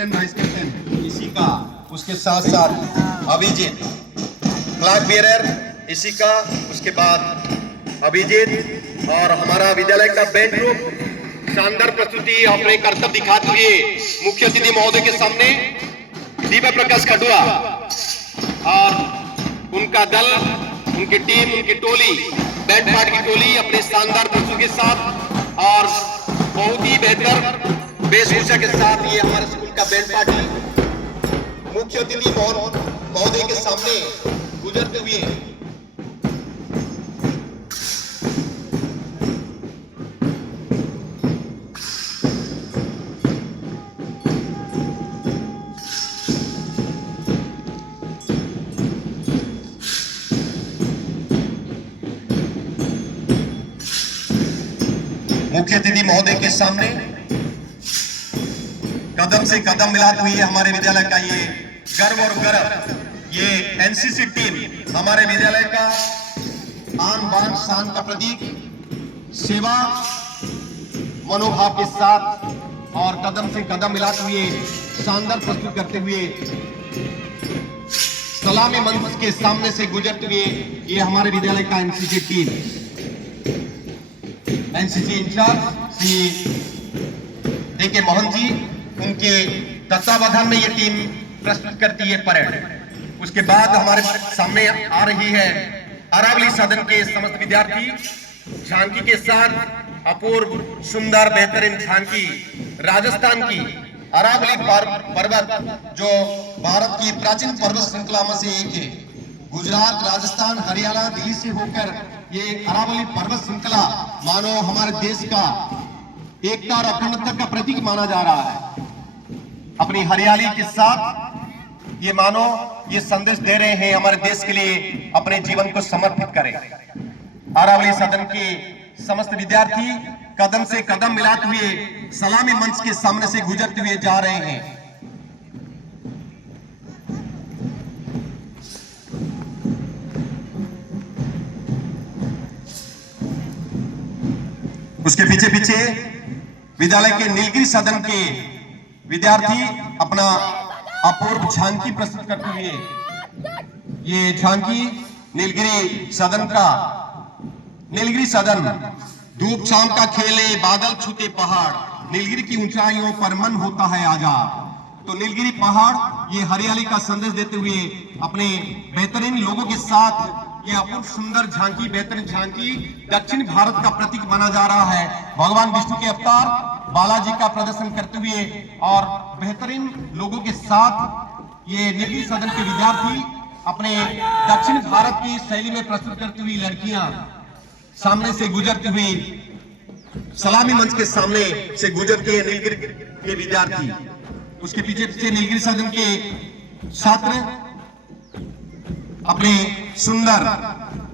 Captain vice captain इसी का, उसके साथ साथ अभिजीत फ्लैग बियरर इसी का, उसके बाद अभिजीत और हमारा विद्यालय का बैंड ग्रुप शानदार प्रस्तुति अपने कर्तव्य दिखाते हुए मुख्य अतिथि महोदय के सामने दिव्य प्रकाश खडुआ और उनका दल, उनकी टीम, उनकी टोली, बैंड पार्टी की टोली अपने शानदार प्रस्तुति के साथ और बहुत ही बेहतर वेशभूषा के साथ ये हमारे स्कूल का बैंड पार्टी मुख्य अतिथि महोदय के सामने गुजरते हुए मुख्य अतिथि महोदय के सामने कदम से कदम मिलाते हुए हमारे विद्यालय का ये गर्व और गौरव, ये एनसीसी टीम हमारे विद्यालय का आन बान शान का प्रतीक, सेवा मनोभाव के साथ और कदम से कदम मिलाते हुए शानदार प्रस्तुत करते हुए सलामी मंच के सामने से गुजरते हुए ये हमारे विद्यालय का NCC team, NCC incharge Shri A K. Mohan ji, उनके तत्वावधान में ये टीम प्रस्तुत करती है परेड। उसके बाद हमारे सामने आ रही है अरावली सदन के समस्त विद्यार्थी झांकी के साथ अपूर्व सुंदर बेहतरीन झांकी राजस्थान की अरावली पर्वत, जो भारत की प्राचीन पर्वत श्रृंखला में से एक है। गुजरात, राजस्थान, हरियाणा, दिल्ली से होकर ये अरावली पर्वत श्रृंखला मानो हमारे देश का एकता और अखंडता का प्रतीक माना जा रहा है। अपनी हरियाली के साथ ये मानो ये संदेश दे रहे हैं हमारे देश के लिए अपने जीवन को समर्पित करें। अरावली सदन के समस्त विद्यार्थी कदम से कदम मिलाते हुए सलामी मंच के सामने से गुजरते हुए जा रहे हैं। उसके पीछे पीछे विद्यालय के नीलगिरी सदन के विद्यार्थी अपना अपूर्व झांकी प्रस्तुत करते हुए, ये झांकी नीलगिरी सदन का, नीलगिरी सदन धूप छांव का खेले बादल छूते पहाड़, नीलगिरी की ऊंचाइयों पर मन होता है आजाद। तो नीलगिरी पहाड़ ये हरियाली का संदेश देते हुए अपने बेहतरीन लोगों के साथ ये अपूर्व सुंदर झांकी, बेहतरीन झांकी दक्षिण भारत का प्रतीक माना जा रहा है। भगवान विष्णु के अवतार बालाजी का प्रदर्शन करते हुए और बेहतरीन लोगों के साथ ये नीलगिरी सदन के विद्यार्थी अपने दक्षिण भारत की शैली में प्रस्तुत करती हुई लड़कियां सामने से गुजरते हुए सलामी मंच के सामने से गुजरते हैं नीलगिरी के विद्यार्थी। उसके पीछे पीछे नीलगिरी सदन के छात्र अपने सुंदर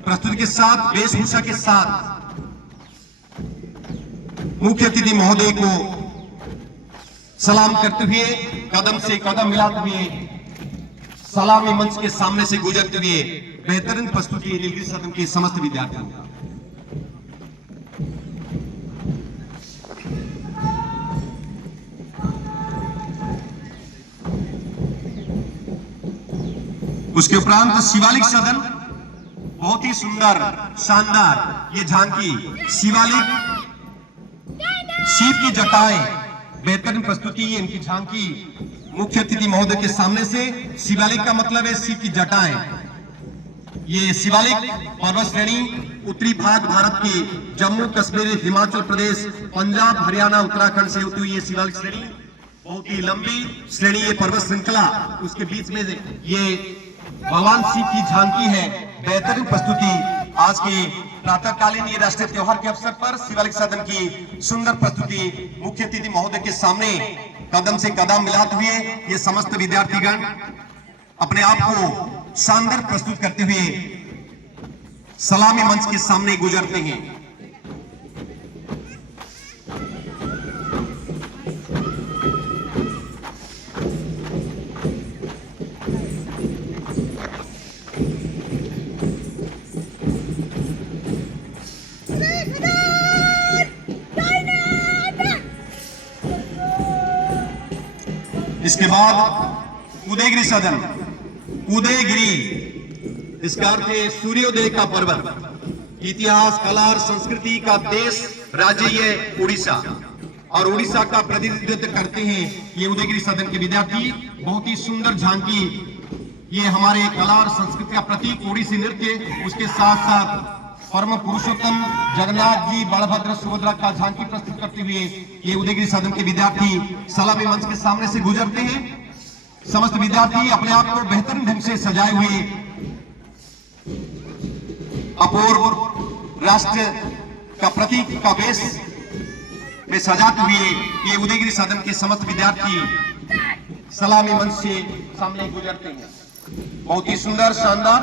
प्रस्तुति के साथ, वेशभूषा के साथ मुख्य अतिथि महोदय को सलाम करते हुए कदम से कदम मिलाते हुए सलामी मंच के सामने से गुजरते हुए बेहतरीन प्रस्तुति नीलगिरी सदन के समस्त विद्यार्थियों। उसके उपरांत शिवालिक सदन, बहुत ही सुंदर शानदार ये झांकी, शिवालिक शिव की जटाएं, बेहतरीन प्रस्तुति है इनकी झांकी मुख्य अतिथि महोदय के सामने से। शिवालिक का मतलब है शिव की जटाएं। ये शिवालिक पर्वत श्रेणी उत्तरी भाग भारत की जम्मू कश्मीर, हिमाचल प्रदेश, पंजाब, हरियाणा, उत्तराखंड से होती हुई ये शिवालिक श्रेणी बहुत ही लंबी श्रेणी, ये पर्वत श्रृंखला, उसके बीच में ये भगवान शिव की झांकी है। बेहतरीन प्रस्तुति आज के प्रातःकालीन ये राष्ट्रीय त्योहार के अवसर पर शिवालिक सदन की सुंदर प्रस्तुति मुख्य अतिथि महोदय के सामने कदम से कदम मिलाते हुए ये समस्त विद्यार्थीगण अपने आप को शानदार प्रस्तुत करते हुए सलामी मंच के सामने गुजरते हैं। इसके बाद उदयगिरी सदन। उदयगिरी इसका अर्थ है सूर्योदय का पर्वत। इतिहास, कला और संस्कृति का देश राज्य ये उड़ीसा, और उड़ीसा का प्रतिनिधित्व करते हैं ये उदयगिरी सदन के विद्यार्थी। बहुत ही सुंदर झांकी, ये हमारे कला और संस्कृति का प्रतीक ओडिसी नृत्य, उसके साथ साथ परम पुरुषोत्तम जगन्नाथ जी, बलभद्र, सुभद्रा का झांकी प्रस्तुत करते हुए ये उदयगिरी सदन के विद्यार्थी सलामी मंच के सामने से गुजरते हैं। समस्त विद्यार्थी अपने आप को बेहतर ढंग से सजाए हुए अपूर्व राष्ट्र का प्रतीक का वेश में सजाते हुए ये उदयगिरी सदन के समस्त विद्यार्थी सलामी मंच से सामने गुजरते हैं। बहुत ही सुंदर, शानदार।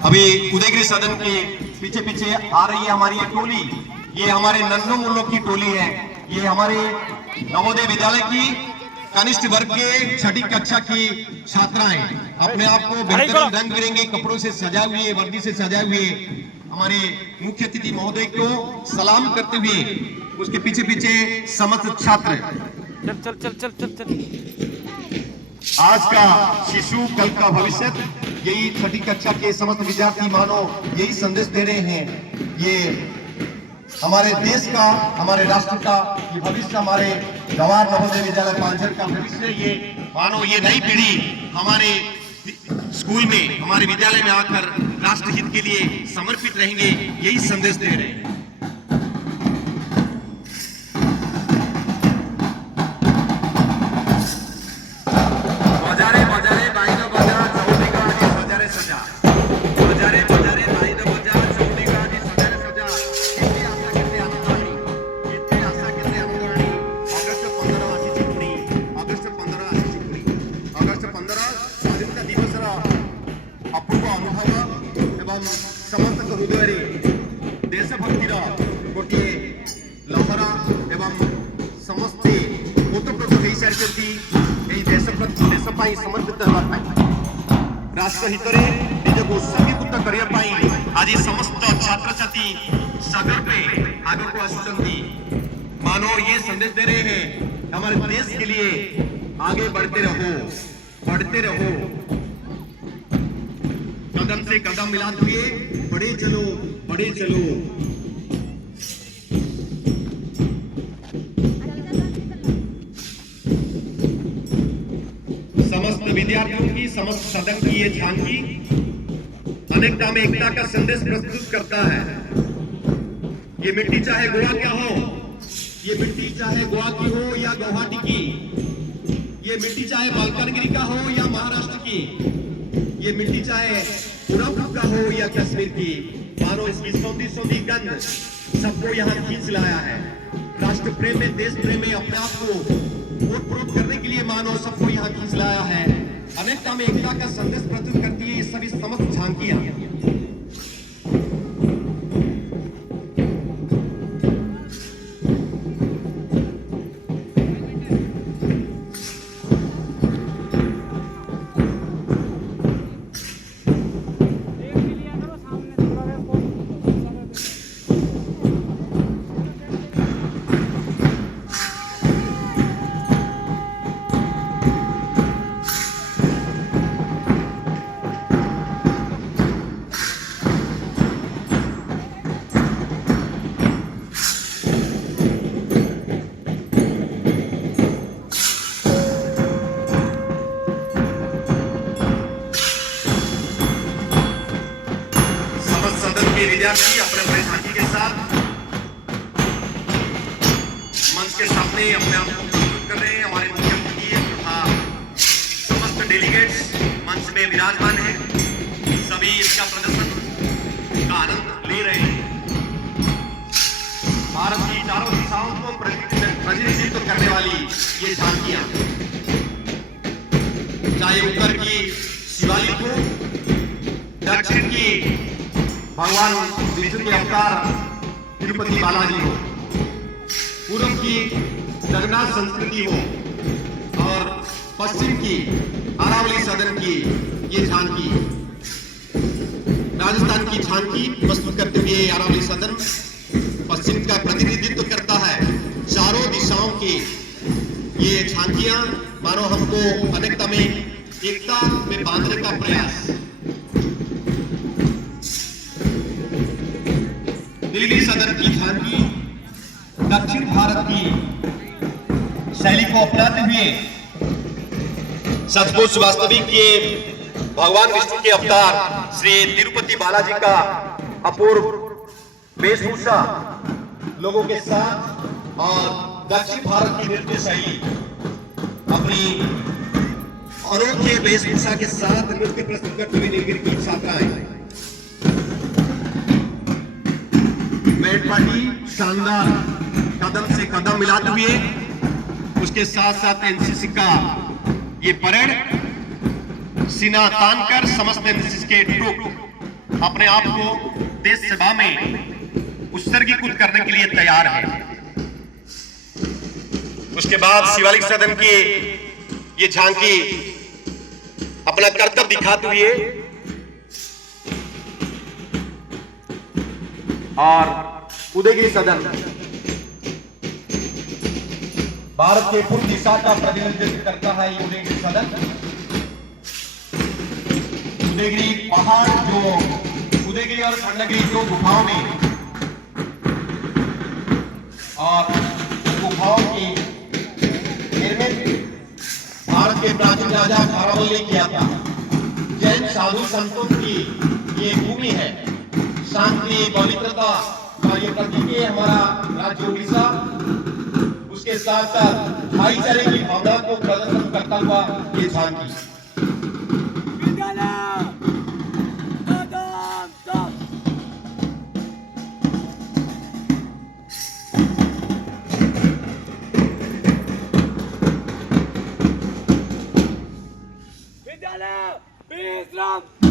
अभी उदयगिरी सदन के पीछे पीछे आ रही है हमारी ये टोली। ये हमारे नन्नों मुन्नों की टोली है। ये हमारे नवोदय विद्यालय की कनिष्ठ वर्ग के 6ठी कक्षा की छात्राएं अपने आप को बेहतर रंग बिरंगे कपड़ों से सजाए हुए, वर्दी से सजाए हुए हमारे मुख्य अतिथि महोदय को सलाम करते हुए उसके पीछे पीछे समस्त छात्र। चल चल चल चल चल। आज का शिशु कल का भविष्य, यही 6ठी कक्षा के समस्त विद्यार्थी मानो यही संदेश दे रहे हैं। ये हमारे देश का, हमारे राष्ट्र का ये भविष्य, हमारे जवाहर नवोदय विद्यालय पालघर का भविष्य, ये मानो ये नई पीढ़ी हमारे स्कूल में, हमारे विद्यालय में आकर राष्ट्र हित के लिए समर्पित रहेंगे, यही संदेश दे रहे हैं। समस्त हृदय देशभक्तिर गोटे लहरा एवं समस्ते ओतप्रोत हो सारी देश समर्पित राष्ट्र हित में निजक उत्सर्गीकृत करने आज समस्त छात्र छात्री सगर्वे आग को आसुंच मानो ये संदेश दे रहे हैं हमारे देश के लिए आगे बढ़ते रहो, बढ़ते रहो, कदम से कदम मिलाते हुए बड़े चलो, बड़े चलो। समस्त विद्यार्थियों की, समस्त सदन की ये झांकी अनेकता में एकता का संदेश प्रस्तुत करता है। ये मिट्टी चाहे गोवा क्या हो, ये मिट्टी चाहे गोवा की हो या गुवाहाटी की, ये मिट्टी चाहे मालकानगिरी का हो या महाराष्ट्र की, ये मिट्टी चाहे कोल्हापुर का हो या कश्मीर की, मानो इसकी सौंधी सौंधी गंध सबको यहाँ खींच लाया है। राष्ट्र प्रेम में, देश प्रेम में अपने आप को ओतप्रोत करने के लिए मानो सबको यहाँ खींच लाया है। अनेकता में एकता का संदेश प्रस्तुत करती है ये सभी समस्त झांकियां। विद्यार्थी अपने अपने साथी के साथ मंच के सामने अपने आप को प्रस्तुत कर रहे हैं। हमारे मुख्य अतिथि तथा समस्त डेलीगेट्स मंच में विराजमान हैं। सभी इसका प्रदर्शन का आनंद ले रहे हैं। भारत की चारों दिशाओं को प्रतिनिधित्व करने वाली ये झांकियां, चाहे उत्तर की शिवालिक हो, दक्षिण की भगवान विष्णु के अवतार तिरुपति बालाजी हो, पूर्व की जगन्नाथ संस्कृति हो और पश्चिम की अरावली सदन की ये झांकी, राजस्थान की झांकी प्रस्तुत करते हुए अरावली सदन पश्चिम का प्रतिनिधित्व करता है। चारों दिशाओं की ये झांकियां मानो हमको अनेकता में एकता में बांधने का प्रयास। नीलगिरी सदन की झांकी दक्षिण भारत की शैली को अपनाते हुए सचमुच वास्तविक ये भगवान विष्णु के अवतार श्री तिरुपति बालाजी का अपूर्व वेशभूषा लोगों के साथ और दक्षिण भारत की नृत्य शैली अपनी अनोखे वेशभूषा के साथ नृत्य प्रस्तुत करते हुए नीलगिरी की छात्राएं। बैंड पार्टी शानदार कदम से कदम मिलाते हुए उसके साथ साथ एनसीसी का ये परेड सीना तानकर समस्त एनसीसी के ट्रूप अपने आप को देश सेवा में उत्सर्गीकृत करने के लिए तैयार है। उसके बाद शिवालिक सदन की ये झांकी अपना कर्तव्य दिखाते हुए और उदयगिरी सदन भारत के पूर्व दिशा का प्रतिनिधित्व करता है। ये उदयगिरी सदन उदयगिरी पहाड़ जो उदयगिरी और खंडगिरी जो गुफाओं में और गुफाओं की निर्मित भारत के प्राचीन राजा खारवेल ने किया था। जैन साधु संतों की ये भूमि है। शांति पवित्रता का ये प्रतीक है हमारा राज्य उड़ीसा। उसके साथ साथ भाईचारे की भावना को प्रदर्शन करता हुआ ये झांकी। विद्यालय